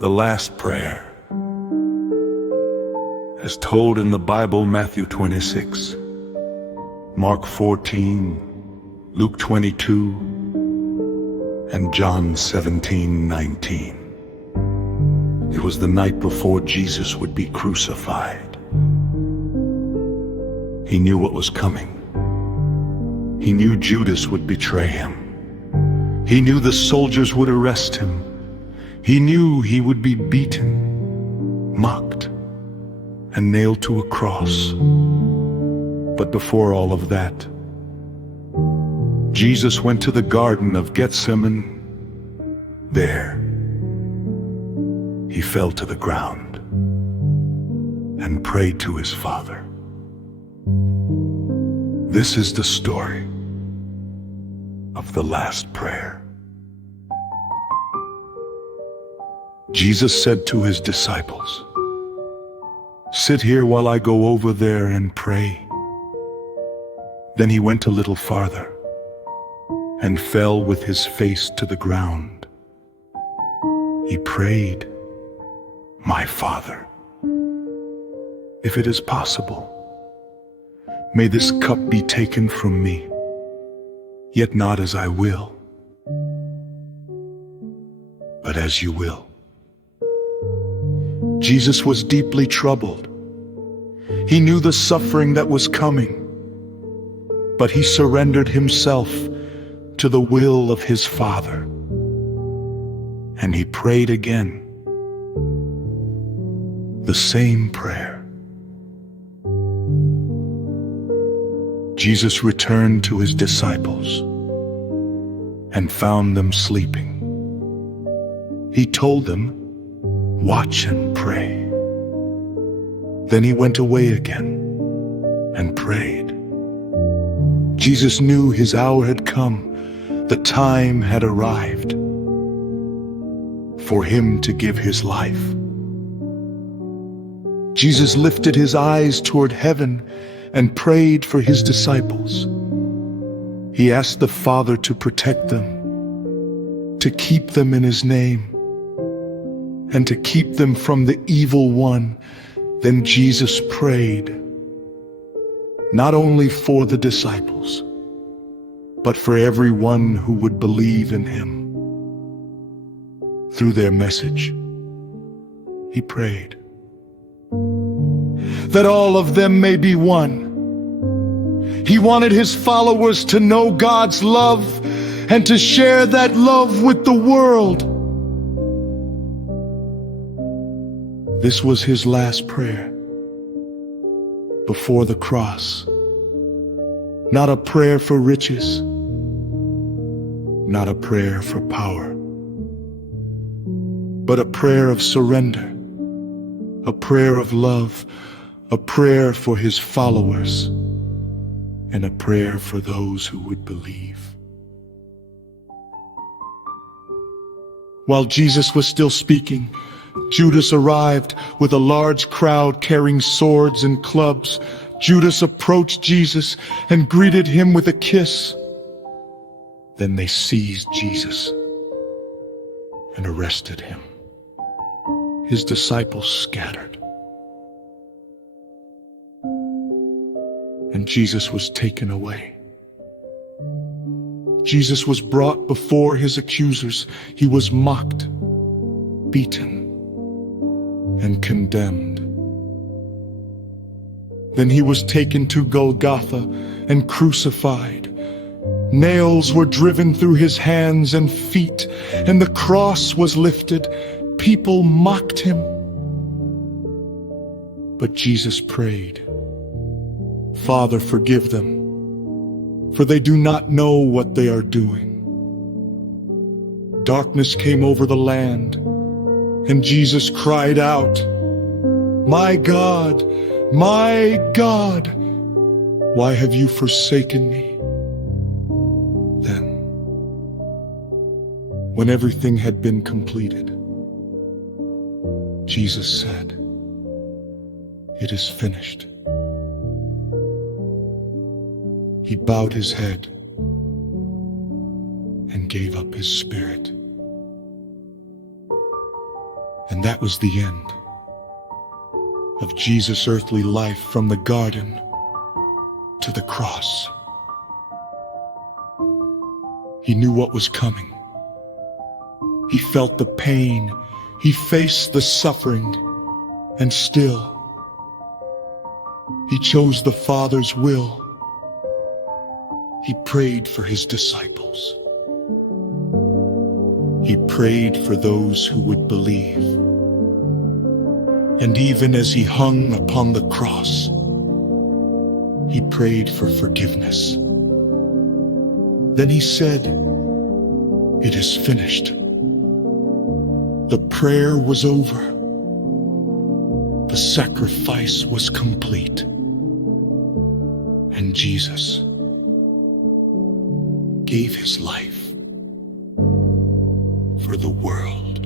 The last prayer, as told in the Bible, Matthew 26, Mark 14, Luke 22, and John 17:19. It was the night before Jesus would be crucified. He knew what was coming. He knew Judas would betray him. He knew the soldiers would arrest him. He knew he would be beaten, mocked, and nailed to a cross. But before all of that, Jesus went to the Garden of Gethsemane. There, he fell to the ground and prayed to his Father. This is the story of the last prayer. Jesus said to his disciples, "Sit here while I go over there and pray." Then he went a little farther and fell with his face to the ground. He prayed, "My Father, if it is possible, may this cup be taken from me, yet not as I will, but as you will." Jesus was deeply troubled. He knew the suffering that was coming, but he surrendered himself to the will of his Father. And he prayed again, the same prayer. Jesus returned to his disciples and found them sleeping. He told them, "Watch and pray." Then he went away again and prayed. Jesus knew his hour had come. The time had arrived for him to give his life. Jesus lifted his eyes toward heaven and prayed for his disciples. He asked the Father to protect them, to keep them in his name, and to keep them from the evil one. Then Jesus prayed, not only for the disciples, but for everyone who would believe in him. Through their message, he prayed that all of them may be one. He wanted his followers to know God's love and to share that love with the world. This was his last prayer before the cross. Not a prayer for riches, not a prayer for power, but a prayer of surrender, a prayer of love, a prayer for his followers, and a prayer for those who would believe. While Jesus was still speaking, Judas arrived with a large crowd carrying swords and clubs. Judas approached Jesus and greeted him with a kiss. Then they seized Jesus and arrested him. His disciples scattered, and Jesus was taken away. Jesus was brought before his accusers. He was mocked, beaten, and condemned. Then he was taken to Golgotha and crucified. Nails were driven through his hands and feet, and the cross was lifted. People mocked him. But Jesus prayed, "Father, forgive them, for they do not know what they are doing." Darkness came over the land, and Jesus cried out, my God, why have you forsaken me?" Then, when everything had been completed, Jesus said, "It is finished." He bowed his head and gave up his spirit. And that was the end of Jesus' earthly life, from the garden to the cross. He knew what was coming. He felt the pain. He faced the suffering. And still, he chose the Father's will. He prayed for his disciples. He prayed for those who would believe. And even as he hung upon the cross, he prayed for forgiveness. Then he said, "It is finished." The prayer was over. The sacrifice was complete. And Jesus gave his life for the world.